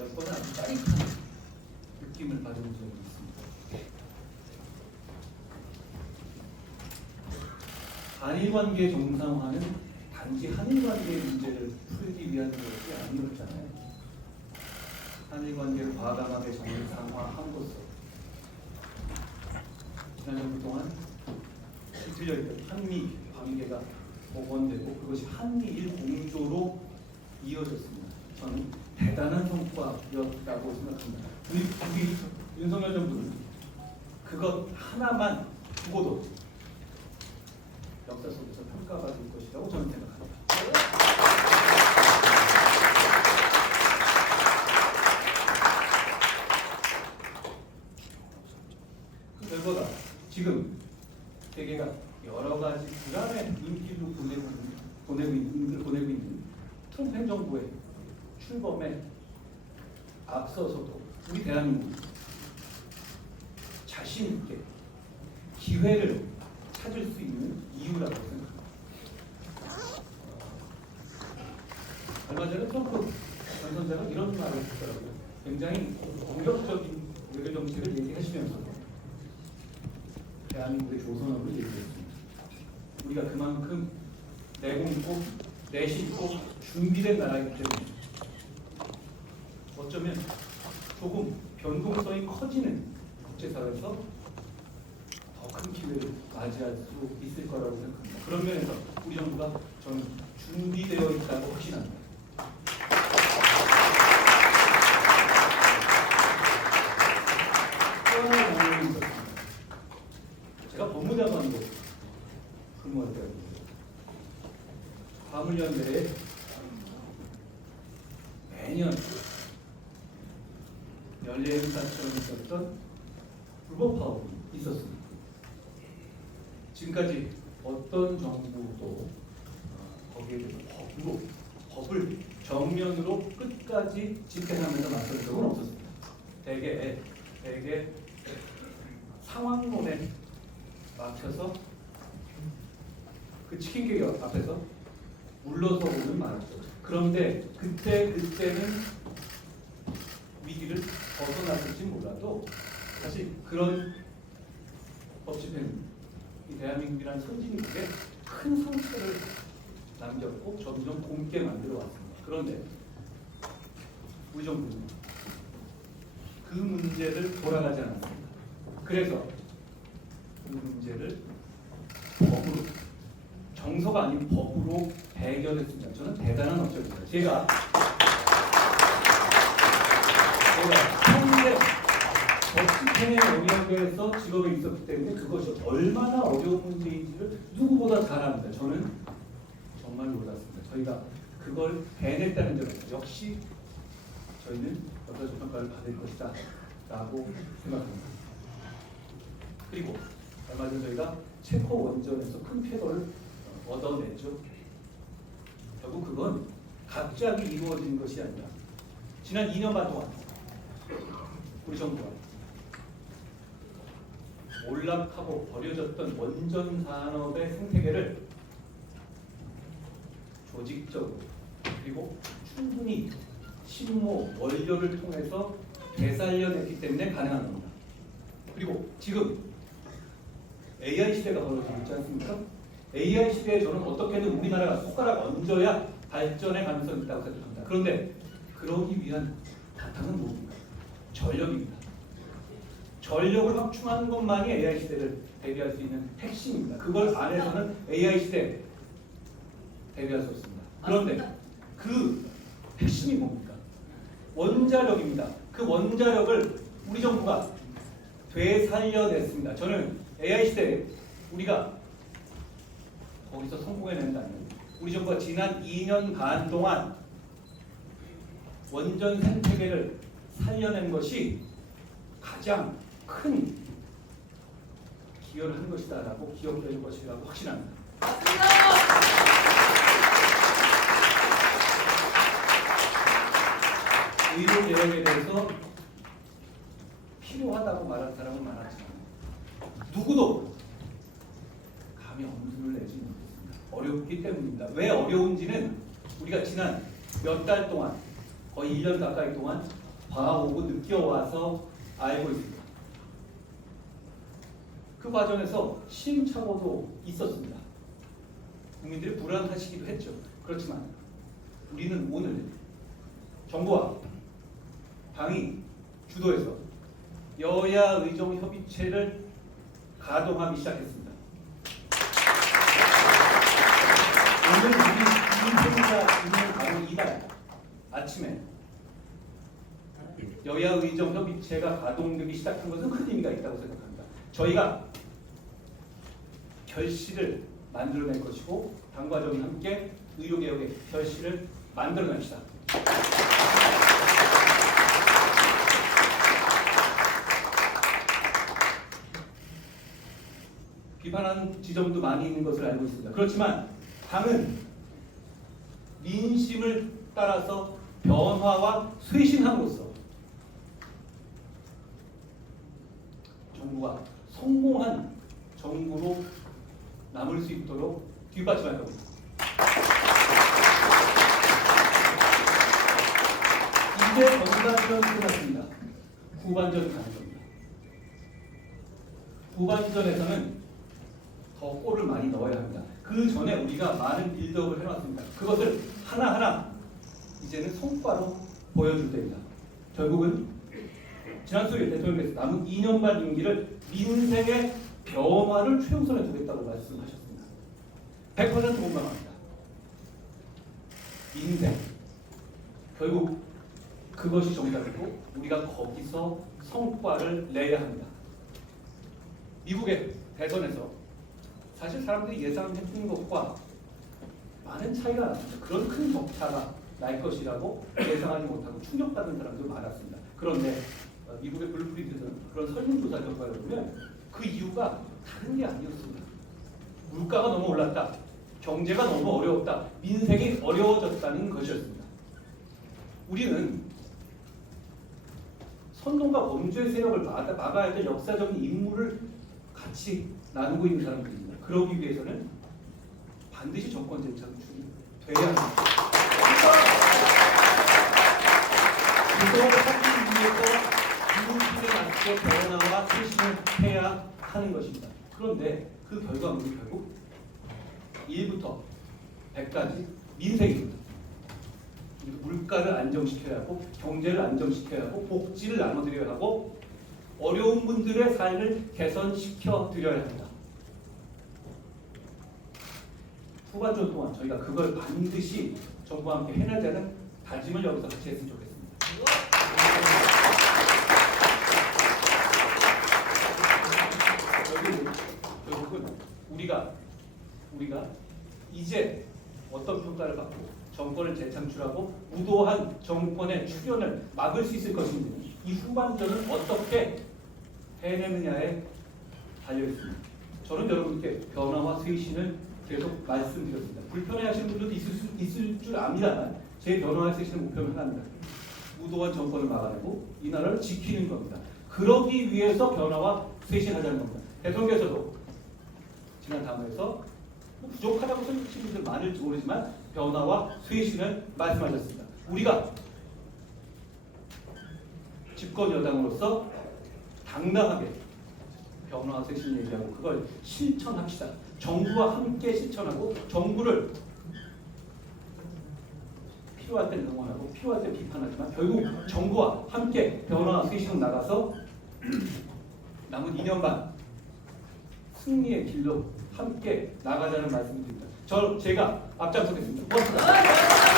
몇 번은 아주 짜릿한 느낌을 받은 적이 있습니다. 한일 관계 정상화는 단지 한일 관계 문제를 풀기 위한 것이 아니었잖아요. 한일 관계를 과감하게 정상화함으로써 지난 정부 동안 틀려있던 한미 관계가 복원되고 그것이 한미일 공조로 이어졌습니다. 대단한 성과였다고 생각합니다. 우리, 우리 윤석열 정부는 그것 하나만 두고도 역사 속에서 평가받을 것이라고 저는 생각합니다. 그 결과가 지금 세계가 여러 가지 불안의 눈길로 보내고 보내고 있는, 보내고 있는 트럼프 행정부의 출범에 앞서서도 우리 대한민국 자신 있게 기회를 찾을 수 있는 이유라고 생각합니다. 얼마 전에 트럼프 전 선생은 이런 말을 했더라고요. 굉장히 공격적인 외교 정책을 얘기하시면서 대한민국의 조선업을 얘기했습니다. 우리가 그만큼 내공 있고 내실 있고 준비된 나라이기 때문에 어쩌면 조금 변동성이 커지는 국제사회에서 더 큰 기회를 맞이할 수 있을 거라고 생각합니다. 그런 면에서 우리 정부가 저는 준비되어 있다고 확신합니다. 제가 법무장관으로 근무할 때였는데 화물연대에 매년 연례 행사처럼 있었던 불법 파업이 있었습니다. 지금까지 어떤 정부도 어, 거기에 대해서 법으로 법을 정면으로 끝까지 집행하면서 맞설 적은 없었습니다. 대개 대개 상황론에 막혀서 그 치킨 가게 앞에서 물러서고는 말았죠. 그런데 그때 그때는 위기를 벗어났을지 몰라도 사실 그런 법 집행 이 대한민국이라는 선진국에 큰 상처를 남겼고 점점 곰게 만들어 왔습니다. 그런데 우리 정부는 그 문제를 돌아가지 않았습니다. 그래서 그 문제를 법으로 정서가 아닌 법으로 해결했습니다. 저는 대단한 업적입니다. 제가 영역에서 직업에 있었기 때문에 그것이 얼마나 어려운 문제인지를 누구보다 잘 압니다. 저는 정말 놀랐습니다. 저희가 그걸 해냈다는 점에서 역시 저희는 역사적 평가를 받을 것이다 라고 생각합니다. 그리고 얼마 전 저희가 체코 원전에서 큰 패거를 얻어냈죠. 결국 그건 갑자기 이루어진 것이 아니라 지난 2년 반 동안 우리 정부가 몰락하고 버려졌던 원전 산업의 생태계를 조직적으로 그리고 충분히 신모 원료를 통해서 되살려냈기 때문에 가능한 겁니다. 그리고 지금 AI 시대가 벌어지고 있지 않습니까? AI 시대에 저는 어떻게든 우리나라가 손가락 얹어야 발전의 가능성이 있다고 생각합니다. 그런데 그러기 위한 바탕은 뭡니까? 전력입니다. 전력을 확충하는 것만이 AI 시대를 대비할 수 있는 핵심입니다. 그걸 안 해서는 AI 시대 대비할 수 없습니다. 그런데 그 핵심이 뭡니까? 원자력입니다. 그 원자력을 우리 정부가 되살려냈습니다. 저는 AI 시대에 우리가 거기서 성공해낸다면 우리 정부가 지난 2년 반 동안 원전 생태계를 살려낸 것이 가장 큰 기여를 한 것이다라고 기억될 것이라고 확신합니다. 의료 개혁에 대해서 필요하다고 말한 사람은 많았지만 누구도 감히 엄두를 내지 못했습니다. 어렵기 때문입니다. 왜 어려운지는 우리가 지난 몇 달 동안 거의 1년 가까이 동안 봐오고 느껴와서 알고 있습니다. 그 과정에서 시행착오도 있었습니다. 국민들이 불안하시기도 했죠. 그렇지만 우리는 오늘 정부와 당이 주도해서 여야 의정 협의체를 가동하기 시작했습니다. 오늘 우리 인생자 있는 바로 이달 아침에 여야 의정 협의체가 가동되기 시작한 것은 큰 의미가 있다고 생각합니다. 저희가 결실을 만들어낼 것이고 당과 정이 함께 의료개혁의 결실을 만들어냅시다. 비판하는 지점도 많이 있는 것을 알고 있습니다. 그렇지만 당은 민심을 따라서 변화와 쇄신함으로써 정부가 성공한 정부로 남을 수 있도록 뒷받침할 겁니다. 이제 전반전 끝났습니다. 후반전 가는 겁니다. 후반전에서는 더 골을 많이 넣어야 합니다. 그 전에 우리가 많은 빌드업을 해놨습니다. 그것을 하나하나 이제는 성과로 보여줄 때입니다. 결국은 지난 수요일 대통령께서 남은 2년 반 임기를 민생의 변화를 최우선에 두겠다고 말씀하셨습니다. 100% 공감합니다. 민생 결국 그것이 정답이고 우리가 거기서 성과를 내야 합니다. 미국의 대선에서 사실 사람들이 예상했던 것과 많은 차이가 났습니다. 그런 큰 격차가 날 것이라고 예상하지 못하고 충격받은 사람도 많았습니다. 그런데 어, 미국의 블루프린트는 그런 설문조사 결과를 보면 그 이유가 다른 게 아니었습니다. 물가가 너무 올랐다. 경제가 너무 어려웠다. 민생이 어려워졌다는 것이었습니다. 우리는 선동과 범죄 세력을 막아- 막아야 될 역사적인 임무를 같이 나누고 있는 사람들입니다. 그러기 위해서는 반드시 정권 재창출이 돼야 합니다. 위해서 맞게 변화와 쇄신을 해야 하는 것입니다. 그런데 그 결과물이 결국 1부터 100까지 민생입니다. 그리고 물가를 안정시켜야 하고 경제를 안정시켜야 하고 복지를 나눠드려야 하고 어려운 분들의 삶을 개선시켜 드려야 합니다. 후반전 동안 저희가 그걸 반드시 정부와 함께 해내자는 다짐을 여기서 같이 했으면 좋겠습니다. 여기 결국은 우리가 우리가 이제 어떤 평가를 받고 정권을 재창출하고 무도한 정권의 출현을 막을 수 있을 것인지 이 후반전을 어떻게 해내느냐에 달려 있습니다. 저는 여러분께 변화와 쇄신을 계속 말씀드렸습니다. 불편해하시는 분들도 있을, 수, 있을 줄 압니다만 제 변화와 쇄신의 목표는 하나입니다. 무도한 정권을 막아내고 이 나라를 지키는 겁니다. 그러기 위해서 변화와 쇄신하자는 겁니다. 대통령께서도 지난 담화에서 뭐 부족하다고 생각하시는 분들 많을지 모르지만 변화와 쇄신을 말씀하셨습니다. 우리가 집권 여당으로서 당당하게 변화와 쇄신 얘기하고 그걸 실천합시다. 정부와 함께 실천하고 정부를 필요할 때 응원하고 필요할 때 비판하지만 결국 정부와 함께 변화와 쇄신을 나가서 남은 2년 반 승리의 길로 함께 나가자는 말씀을 드립니다. 저 제가 앞장서겠습니다. 고맙습니다.